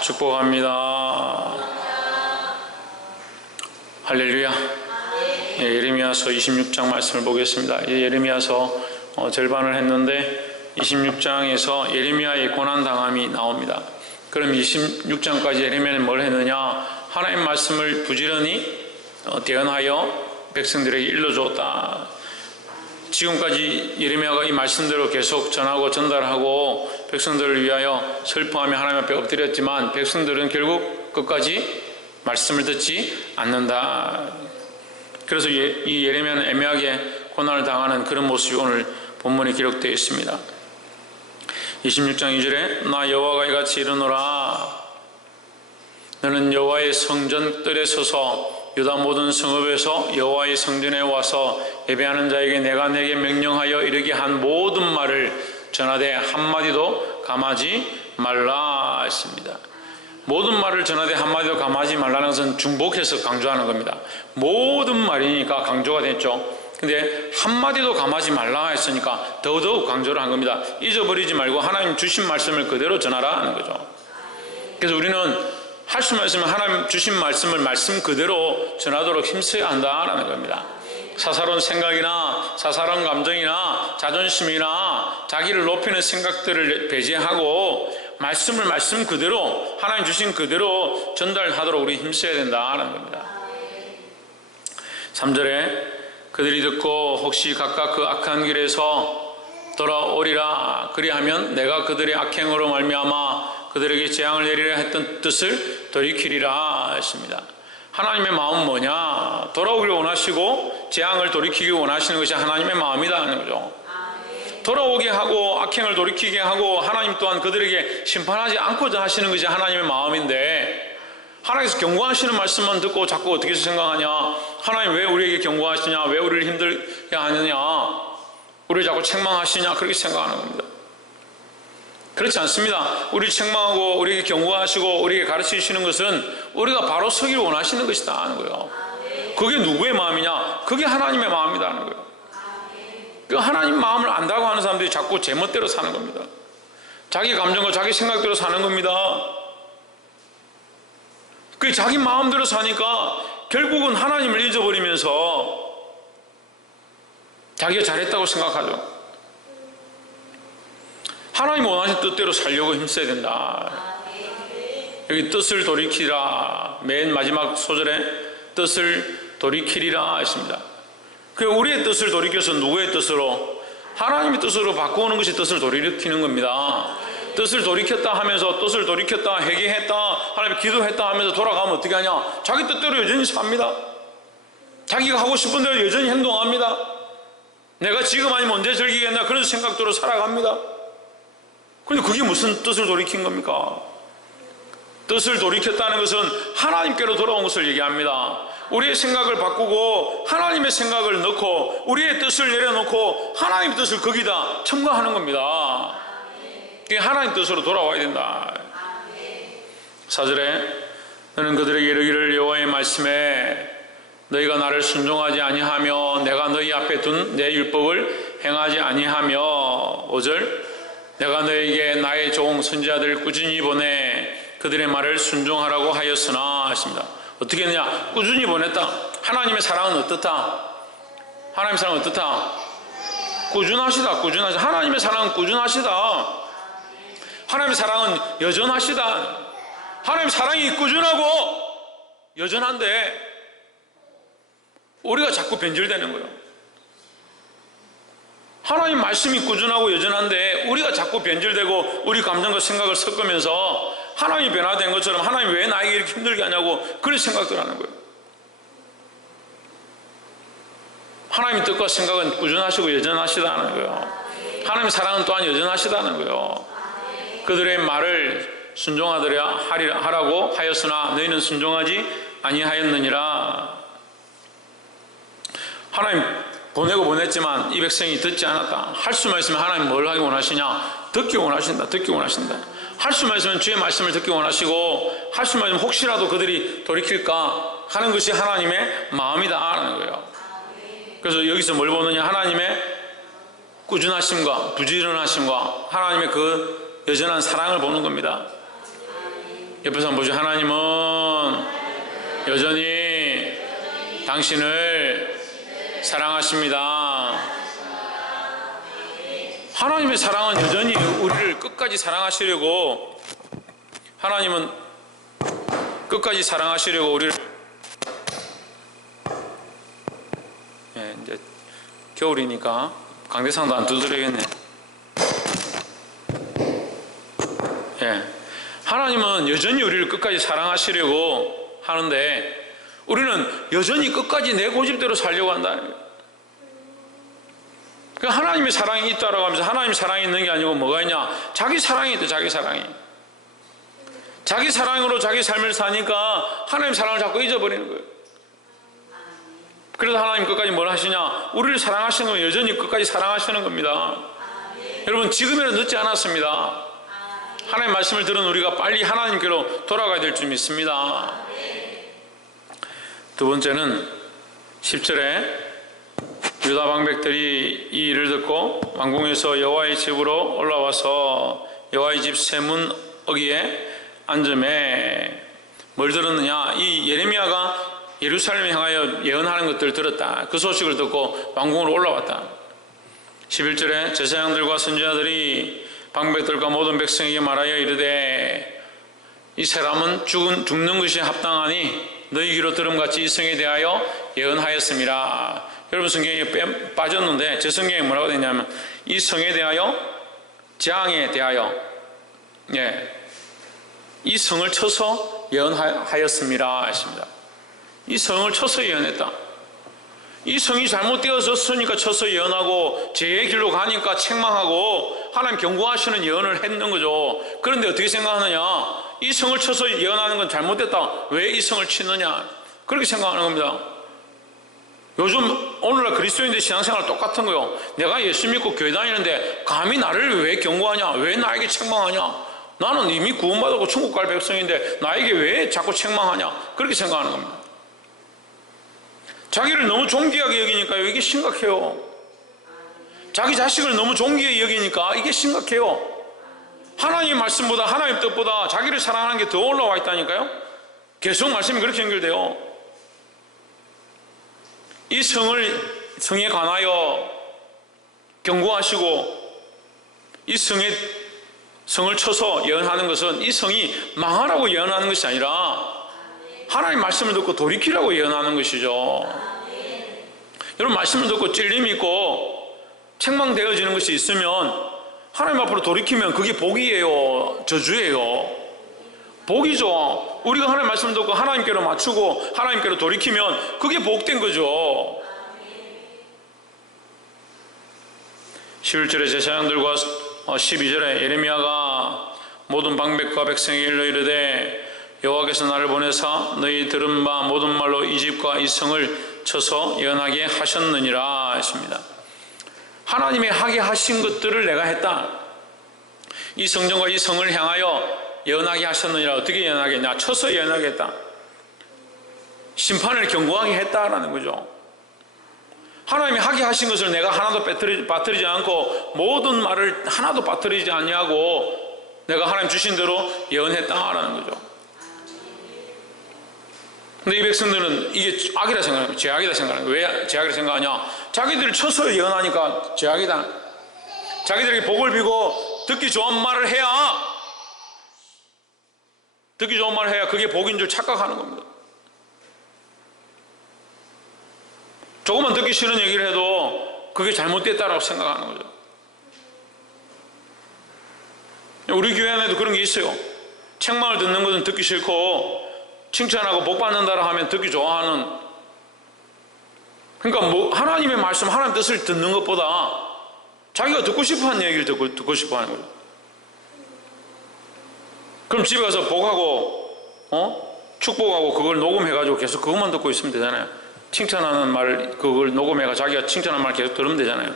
축복합니다. 할렐루야. 예레미야서 26장 말씀을 보겠습니다. 예레미야서 절반을 했는데 26장에서 예레미야의 고난당함이 나옵니다. 그럼 26장까지 예레미야는 뭘 했느냐? 하나님 말씀을 부지런히 대언하여 백성들에게 일러주었다. 지금까지 예레미야가 이 말씀대로 계속 전하고 전달하고 백성들을 위하여 슬퍼하며 하나님 앞에 엎드렸지만 백성들은 결국 끝까지 말씀을 듣지 않는다. 그래서 이 예레미야는 애매하게 고난을 당하는 그런 모습이 오늘 본문에 기록되어 있습니다. 26장 2절에 나 여호와가 이같이 이르노라. 너는 여호와의 성전 뜰에 서서 유다 모든 성읍에서 여호와의 성전에 와서 예배하는 자에게 내가 내게 명령하여 이르게 한 모든 말을 전하되 한마디도 감하지 말라 했습니다. 모든 말을 전하되 한마디도 감하지 말라는 것은 중복해서 강조하는 겁니다. 모든 말이니까 강조가 됐죠. 근데 한마디도 감하지 말라 했으니까 더더욱 강조를 한 겁니다. 잊어버리지 말고 하나님 주신 말씀을 그대로 전하라 하는 거죠. 그래서 우리는 할 수만 있으면 하나님 주신 말씀을 말씀 그대로 전하도록 힘써야 한다라는 겁니다. 사사로운 생각이나 사사로운 감정이나 자존심이나 자기를 높이는 생각들을 배제하고 말씀을 말씀 그대로 하나님 주신 그대로 전달하도록 우리 힘써야 된다라는 겁니다. 3절에 그들이 듣고 혹시 각각 그 악한 길에서 돌아오리라 그리하면 내가 그들의 악행으로 말미암아 그들에게 재앙을 내리려 했던 뜻을 돌이키리라 했습니다. 하나님의 마음은 뭐냐? 돌아오기를 원하시고 재앙을 돌이키기 원하시는 것이 하나님의 마음이다 하는 거죠. 돌아오게 하고 악행을 돌이키게 하고 하나님 또한 그들에게 심판하지 않고자 하시는 것이 하나님의 마음인데 하나님께서 경고하시는 말씀만 듣고 자꾸 어떻게 생각하냐? 하나님 왜 우리에게 경고하시냐? 왜 우리를 힘들게 하느냐? 우리를 자꾸 책망하시냐? 그렇게 생각하는 겁니다. 그렇지 않습니다. 우리를 책망하고 우리에게 경고하시고 우리에게 가르치시는 것은 우리가 바로 서기를 원하시는 것이다 하는 거예요. 그게 누구의 마음이냐? 그게 하나님의 마음이다 하는 거예요. 그 하나님 마음을 안다고 하는 사람들이 자꾸 제멋대로 사는 겁니다. 자기 감정과 자기 생각대로 사는 겁니다. 그 자기 마음대로 사니까 결국은 하나님을 잊어버리면서 자기가 잘했다고 생각하죠. 하나님 원하신 뜻대로 살려고 힘써야 된다. 여기 뜻을 돌이키라. 맨 마지막 소절에 뜻을 돌이키리라 했습니다. 우리의 뜻을 돌이켜서 누구의 뜻으로? 하나님의 뜻으로 바꾸는 것이 뜻을 돌이키는 겁니다. 뜻을 돌이켰다 하면서 뜻을 돌이켰다 회개했다 하나님 기도했다 하면서 돌아가면 어떻게 하냐? 자기 뜻대로 여전히 삽니다. 자기가 하고 싶은 대로 여전히 행동합니다. 내가 지금 아니면 언제 즐기겠나 그런 생각대로 살아갑니다. 그런데 그게 무슨 뜻을 돌이킨 겁니까? 뜻을 돌이켰다는 것은 하나님께로 돌아온 것을 얘기합니다. 우리의 생각을 바꾸고 하나님의 생각을 넣고 우리의 뜻을 내려놓고 하나님의 뜻을 거기다 첨가하는 겁니다. 그게 하나님 뜻으로 돌아와야 된다. 4절에 너는 그들에게 이르기를 여호와의 말씀에 너희가 나를 순종하지 아니하며 내가 너희 앞에 둔 내 율법을 행하지 아니하며 5절 내가 너에게 나의 종 선지자들을 꾸준히 보내 그들의 말을 순종하라고 하였으나 하십니다. 어떻게 했느냐? 꾸준히 보냈다. 하나님의 사랑은 어떻다? 하나님의 사랑은 어떻다? 꾸준하시다. 꾸준하시다. 하나님의 사랑은 꾸준하시다. 하나님의 사랑은 여전하시다. 하나님의 사랑이 꾸준하고 여전한데 우리가 자꾸 변질되는 거예요. 하나님 말씀이 꾸준하고 여전한데 우리가 자꾸 변질되고 우리 감정과 생각을 섞으면서 하나님이 변화된 것처럼 하나님 왜 나에게 이렇게 힘들게 하냐고 그런 생각들 하는 거예요. 하나님의 뜻과 생각은 꾸준하시고 여전하시다는 거예요. 하나님의 사랑은 또한 여전하시다는 거예요. 그들의 말을 순종하더라 하라고 하였으나 너희는 순종하지 아니하였느니라. 하나님 보내고 보냈지만 이 백성이 듣지 않았다. 할 수만 있으면 하나님 뭘 하기 원하시냐? 듣기 원하신다. 듣기 원하신다. 할 수만 있으면 주의 말씀을 듣기 원하시고 할 수만 있으면 혹시라도 그들이 돌이킬까 하는 것이 하나님의 마음이다 하는 거예요. 그래서 여기서 뭘 보느냐? 하나님의 꾸준하심과 부지런하심과 하나님의 그 여전한 사랑을 보는 겁니다. 옆에서 한번 보죠. 하나님은 여전히 당신을 사랑하십니다. 하나님의 사랑은 여전히 우리를 끝까지 사랑하시려고, 하나님은 끝까지 사랑하시려고 우리를, 이제 겨울이니까 강대상도 안 두드려야겠네. 하나님은 여전히 우리를 끝까지 사랑하시려고 하는데 우리는 여전히 끝까지 내 고집대로 살려고 한다. 그러니까 하나님의 사랑이 있다라고 하면서 하나님의 사랑이 있는 게 아니고 뭐가 있냐? 자기 사랑이 있다. 자기 사랑이. 자기 사랑으로 자기 삶을 사니까 하나님 사랑을 자꾸 잊어버리는 거예요. 그래서 하나님 끝까지 뭘 하시냐? 우리를 사랑하시는 건 여전히 끝까지 사랑하시는 겁니다. 여러분, 지금이라도 늦지 않았습니다. 하나님 말씀을 들은 우리가 빨리 하나님께로 돌아가야 될 줄 믿습니다. 두 번째는 10절에 유다 방백들이 이 일을 듣고 왕궁에서 여호와의 집으로 올라와서 여호와의 집 세문 어귀에 앉음에 뭘 들었느냐? 이 예레미야가 예루살렘을 향하여 예언하는 것들을 들었다. 그 소식을 듣고 왕궁으로 올라왔다. 11절에 제사장들과 선지자들이 방백들과 모든 백성에게 말하여 이르되 이 사람은 죽는 것이 합당하니 너희 귀로 들음같이 이 성에 대하여 예언하였습니다. 여러분, 성경에 빠졌는데 제 성경에 뭐라고 되어 있냐면 이 성에 대하여, 재앙에 대하여, 이 성을 쳐서 예언하였습니다 했습니다. 이 성을 쳐서 예언했다. 이 성이 잘못되어졌으니까 쳐서 예언하고 죄의 길로 가니까 책망하고 하나님 경고하시는 예언을 했는 거죠. 그런데 어떻게 생각하느냐? 이 성을 쳐서 예언하는 건 잘못됐다. 왜 이 성을 치느냐? 그렇게 생각하는 겁니다. 요즘 오늘날 그리스도인들 신앙생활 똑같은 거요. 내가 예수 믿고 교회 다니는데 감히 나를 왜 경고하냐? 왜 나에게 책망하냐? 나는 이미 구원받았고 천국 갈 백성인데 나에게 왜 자꾸 책망하냐? 그렇게 생각하는 겁니다. 자기를 너무 존귀하게 여기니까요, 이게 심각해요. 자기 자식을 너무 존귀하게 여기니까 이게 심각해요. 하나님의 말씀보다, 하나님의 뜻보다 자기를 사랑하는 게 더 올라와 있다니까요. 계속 말씀이 그렇게 연결돼요. 이 성에 관하여 경고하시고 이 성을 쳐서 예언하는 것은 이 성이 망하라고 예언하는 것이 아니라 하나님 말씀을 듣고 돌이키라고 예언하는 것이죠. 여러분, 말씀을 듣고 찔림이 있고 책망되어지는 것이 있으면 하나님 앞으로 돌이키면 그게 복이에요? 저주예요? 복이죠. 우리가 하나님 말씀을 듣고 하나님께로 맞추고 하나님께로 돌이키면 그게 복된 거죠. 11절에 제사장들과 12절에 예레미야가 모든 방백과 백성에게 일러 이르되 여호와께서 나를 보내사 너희 들은 바 모든 말로 이 집과 이 성을 쳐서 예언하게 하셨느니라 했습니다. 하나님이 하게 하신 것들을 내가 했다. 이 성전과 이 성을 향하여 예언하게 하셨느니라. 어떻게 예언하겠냐? 쳐서 예언하게 했다. 심판을 경고하게 했다라는 거죠. 하나님이 하게 하신 것을 내가 하나도 빠뜨리지 않고 모든 말을 하나도 빠뜨리지 않냐고 내가 하나님 주신 대로 예언했다라는 거죠. 근데 이 백성들은 이게 악이라 생각해요. 죄악이다 생각하는 거예요. 왜 죄악이라 생각하냐? 자기들을 쳐서 예언하니까 죄악이다. 자기들에게 복을 비고 듣기 좋은 말을 해야, 듣기 좋은 말을 해야 그게 복인 줄 착각하는 겁니다. 조금만 듣기 싫은 얘기를 해도 그게 잘못됐다라고 생각하는 거죠. 우리 교회 안에도 그런 게 있어요. 책망을 듣는 것은 듣기 싫고 칭찬하고 복 받는다라 하면 듣기 좋아하는. 그러니까 하나님의 말씀, 하나님 뜻을 듣는 것보다 자기가 듣고 싶어하는 얘기를 듣고 싶어하는 거죠. 그럼 집에 가서 복하고 축복하고 그걸 녹음해가지고 계속 그것만 듣고 있으면 되잖아요. 칭찬하는 말 그걸 녹음해가 자기가 칭찬하는 말 계속 들으면 되잖아요.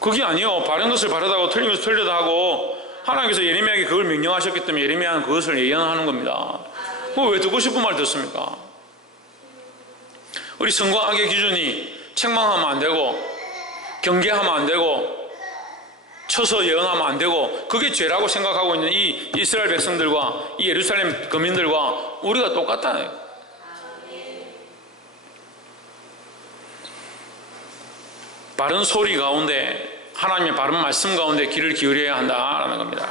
그게 아니요. 바른 것을 바르다고 틀린 것을 틀리다 하고 하나님께서 예레미야에게 그걸 명령하셨기 때문에 예레미야는 그것을 예언하는 겁니다. 그거 왜 듣고 싶은 말 듣습니까? 우리 선과 악의 기준이 책망하면 안 되고 경계하면 안 되고 쳐서 예언하면 안 되고 그게 죄라고 생각하고 있는 이 이스라엘 백성들과 이 예루살렘 거민들과 우리가 똑같다는 거예요. 바른 소리 가운데, 하나님의 바른 말씀 가운데 귀를 기울여야 한다라는 겁니다.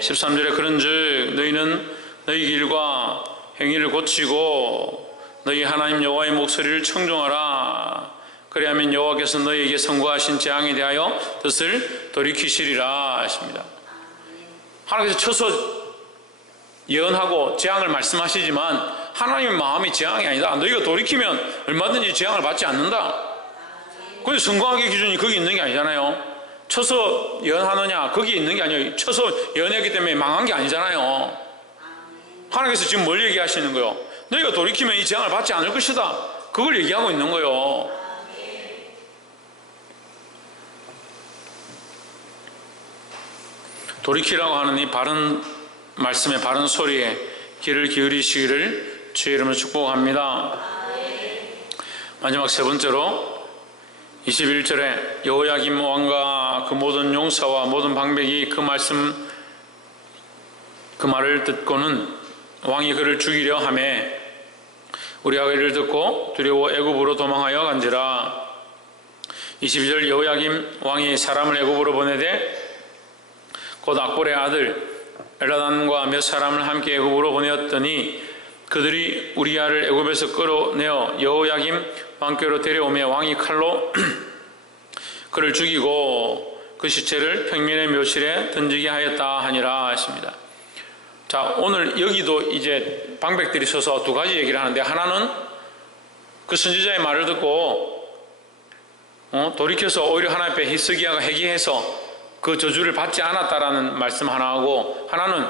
13절에 그런즉 너희는 너희 길과 행위를 고치고 너희 하나님 여호와의 목소리를 청종하라. 그리하면 여호와께서 너희에게 선고하신 재앙에 대하여 뜻을 돌이키시리라 하십니다. 하나님께서 쳐서 예언하고 재앙을 말씀하시지만 하나님의 마음이 재앙이 아니다. 너희가 돌이키면 얼마든지 재앙을 받지 않는다. 근데 선고하기 기준이 거기 있는 게 아니잖아요. 쳐서 예언하느냐 거기 있는 게 아니에요. 쳐서 예언했기 때문에 망한 게 아니잖아요. 하나님께서 지금 뭘 얘기하시는 거예요? 너희가 돌이키면 이 재앙을 받지 않을 것이다. 그걸 얘기하고 있는 거예요. 돌이키라고 하는 이 바른 말씀의 바른 소리에 귀를 기울이시기를 주의 이름으로 축복합니다. 마지막 세 번째로 21절에 여호야김 왕과 그 모든 용사와 모든 방백이 그 말을 듣고는 왕이 그를 죽이려 하매 우리가 이를 듣고 두려워 애굽으로 도망하여 간지라. 22절 여호야김 왕이 사람을 애굽으로 보내되 곧 악볼의 아들 엘라단과 몇 사람을 함께 애굽으로 보내었더니 그들이 우리야를 애굽에서 끌어내어 여호야김 왕께로 데려오며 왕이 칼로 그를 죽이고 그 시체를 평민의 묘실에 던지게 하였다 하니라 하십니다. 자, 오늘 여기도 이제 방백들이 서서 두 가지 얘기를 하는데, 하나는 그 선지자의 말을 듣고 돌이켜서 오히려 하나님 앞에 히스기야가 회개해서 그 저주를 받지 않았다라는 말씀 하나하고, 하나는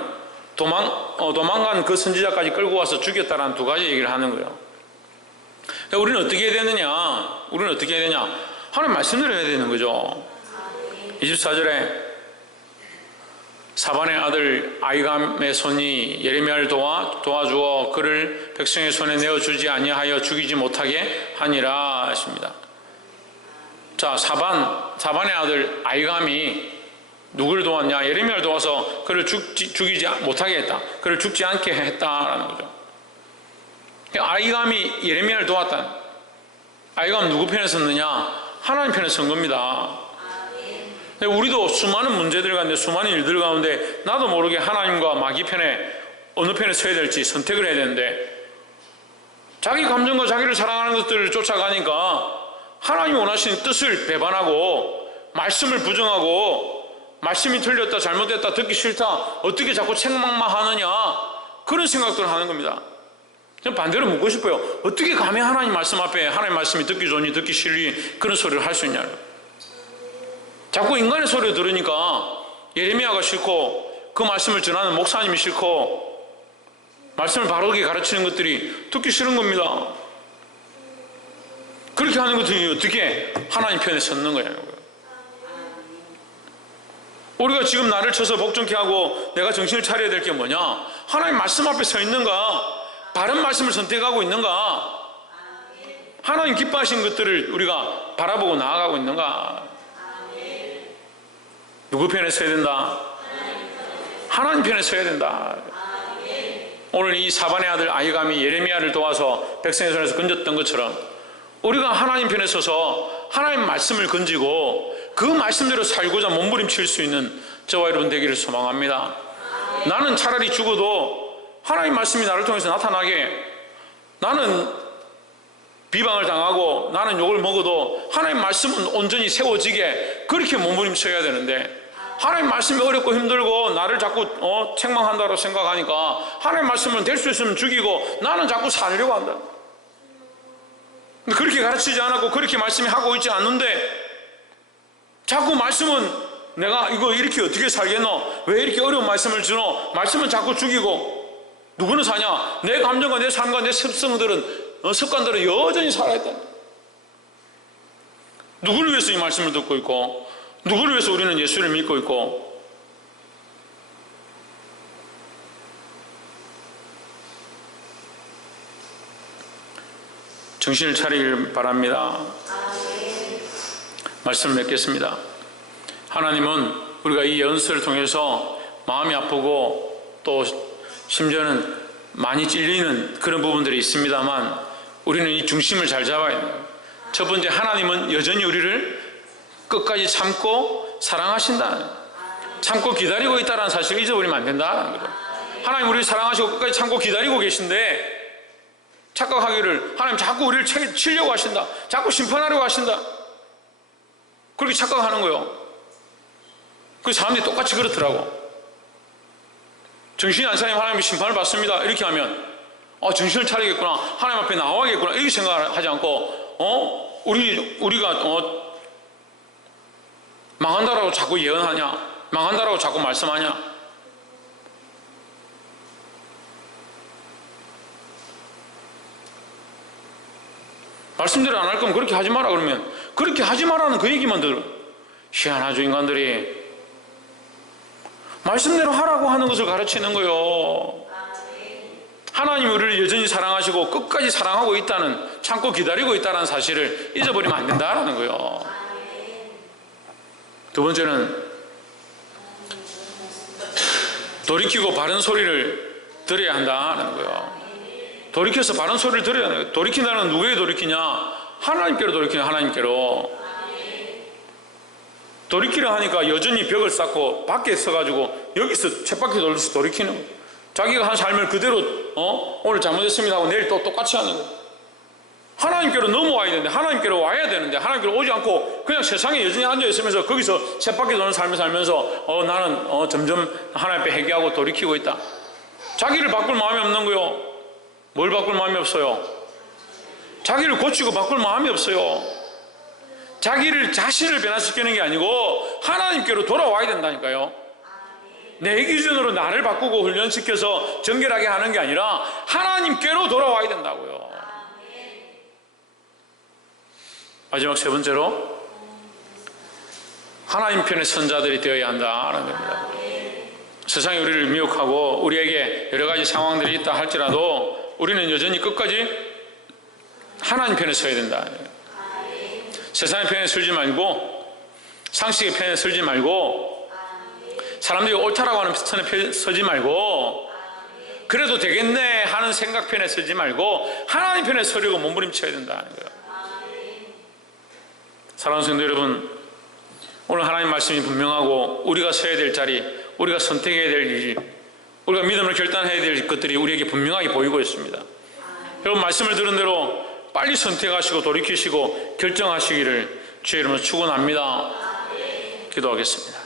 도망간 그 선지자까지 끌고 와서 죽였다라는 두 가지 얘기를 하는 거예요. 그러니까 우리는 어떻게 해야 되느냐? 우리는 어떻게 해야 되냐? 하나님 말씀대로 해야 되는 거죠. 24절에 사반의 아들 아이감의 손이 예레미야를 도와주어 그를 백성의 손에 내어주지 아니하여 죽이지 못하게 하니라 하십니다. 자, 사반의 아들 아이감이 누구를 도왔냐? 예레미야를 도와서 그를 죽이지 못하게 했다. 그를 죽지 않게 했다라는 거죠. 아이감이 예레미야를 도왔다. 아이감은 누구 편에 섰느냐? 하나님 편에 선 겁니다. 우리도 수많은 문제들 가운데, 수많은 일들 가운데 나도 모르게 하나님과 마귀 편에 어느 편에 서야 될지 선택을 해야 되는데, 자기 감정과 자기를 사랑하는 것들을 쫓아가니까 하나님이 원하시는 뜻을 배반하고 말씀을 부정하고, 말씀이 틀렸다 잘못됐다 듣기 싫다 어떻게 자꾸 책망만 하느냐, 그런 생각들을 하는 겁니다. 저는 반대로 묻고 싶어요. 어떻게 감히 하나님 말씀 앞에 하나님 말씀이 듣기 좋으니 듣기 싫으니 그런 소리를 할 수 있냐고. 자꾸 인간의 소리를 들으니까 예레미야가 싫고 그 말씀을 전하는 목사님이 싫고 말씀을 바르게 가르치는 것들이 듣기 싫은 겁니다. 그렇게 하는 것들이 어떻게 하나님 편에 섰는 거예요. 우리가 지금 나를 쳐서 복종케 하고 내가 정신을 차려야 될 게 뭐냐? 하나님 말씀 앞에 서 있는가? 바른 말씀을 선택하고 있는가? 하나님 기뻐하신 것들을 우리가 바라보고 나아가고 있는가? 누구 편에 서야 된다? 하나님 편에 서야 된다. 오늘 이 사반의 아들 아이감이 예레미야를 도와서 백성의 손에서 건졌던 것처럼 우리가 하나님 편에 서서 하나님 말씀을 건지고 그 말씀대로 살고자 몸부림칠 수 있는 저와 여러분 되기를 소망합니다. 나는 차라리 죽어도 하나님 말씀이 나를 통해서 나타나게, 나는 비방을 당하고 나는 욕을 먹어도 하나님 말씀은 온전히 세워지게 그렇게 몸부림쳐야 되는데, 하나님 말씀이 어렵고 힘들고 나를 자꾸 책망한다고 생각하니까 하나님 말씀은 될 수 있으면 죽이고 나는 자꾸 살려고 한다. 근데 그렇게 가르치지 않았고 그렇게 말씀이 하고 있지 않는데 자꾸 말씀은 내가 이거 이렇게 어떻게 살겠노? 왜 이렇게 어려운 말씀을 주노? 말씀은 자꾸 죽이고 누구는 사냐? 내 감정과 내 삶과 내 습관들은 여전히 살아있다. 누구를 위해서 이 말씀을 듣고 있고 누구를 위해서 우리는 예수를 믿고 있고, 정신을 차리길 바랍니다. 말씀을 맺겠습니다. 하나님은 우리가 이 연설을 통해서 마음이 아프고 또 심지어는 많이 찔리는 그런 부분들이 있습니다만 우리는 이 중심을 잘 잡아야 돼요. 첫 번째, 하나님은 여전히 우리를 끝까지 참고 사랑하신다. 참고 기다리고 있다는 사실을 잊어버리면 안 된다는 거죠. 하나님 우리를 사랑하시고 끝까지 참고 기다리고 계신데 착각하기를 하나님 자꾸 우리를 치려고 하신다. 자꾸 심판하려고 하신다. 그렇게 착각하는 거예요. 그 사람들이 똑같이 그렇더라고. 정신이 안 차리면 하나님의 심판을 받습니다. 이렇게 하면 정신을 차리겠구나. 하나님 앞에 나와야겠구나. 이렇게 생각하지 않고 우리가 망한다라고 자꾸 예언하냐, 망한다라고 자꾸 말씀하냐. 말씀대로 안 할 거면 그렇게 하지 마라 그러면 그렇게 하지 마라는 그 얘기만 들어. 희한하죠. 인간들이 말씀대로 하라고 하는 것을 가르치는 거예요. 하나님이 우리를 여전히 사랑하시고 끝까지 사랑하고 있다는, 참고 기다리고 있다는 사실을 잊어버리면 안 된다라는 거예요. 두 번째는 돌이키고 바른 소리를 들어야 한다는 거예요. 돌이켜서 바른 소리를 들어야 해요. 돌이킨다는 누구에게 돌이키냐? 하나님께로 돌이키냐. 하나님께로. 돌이키려 하니까 여전히 벽을 쌓고 밖에 서가지고 여기서 쳇바퀴 돌려서 돌이키는 거예요. 자기가 한 삶을 그대로 오늘 잘못했습니다 하고 내일 또 똑같이 하는 거예요. 하나님께로 넘어와야 되는데, 하나님께로 와야 되는데 하나님께로 오지 않고 그냥 세상에 여전히 앉아있으면서 거기서 쳇바퀴 도는 삶을 살면서 나는 점점 하나님 앞에 회개하고 돌이키고 있다. 자기를 바꿀 마음이 없는 거예요. 뭘 바꿀 마음이 없어요? 자기를 고치고 바꿀 마음이 없어요. 자신을 변화시키는 게 아니고 하나님께로 돌아와야 된다니까요. 내 기준으로 나를 바꾸고 훈련시켜서 정결하게 하는 게 아니라 하나님께로 돌아와야 된다고요. 마지막 세 번째로 하나님 편의 선자들이 되어야 한다는 겁니다. 세상이 우리를 미혹하고 우리에게 여러 가지 상황들이 있다 할지라도 우리는 여전히 끝까지 하나님 편에 서야 된다. 세상의 편에 서지 말고, 상식의 편에 서지 말고, 사람들이 옳다라고 하는 편에 서지 말고, 그래도 되겠네 하는 생각 편에 서지 말고 하나님 편에 서려고 몸부림쳐야 된다는 거예요. 사랑하는 성도 여러분, 오늘 하나님 말씀이 분명하고 우리가 서야 될 자리, 우리가 선택해야 될 일, 우리가 믿음을 결단해야 될 것들이 우리에게 분명하게 보이고 있습니다. 여러분, 말씀을 들은 대로 빨리 선택하시고 돌이키시고 결정하시기를 주의 이름으로 축원합니다. 기도하겠습니다.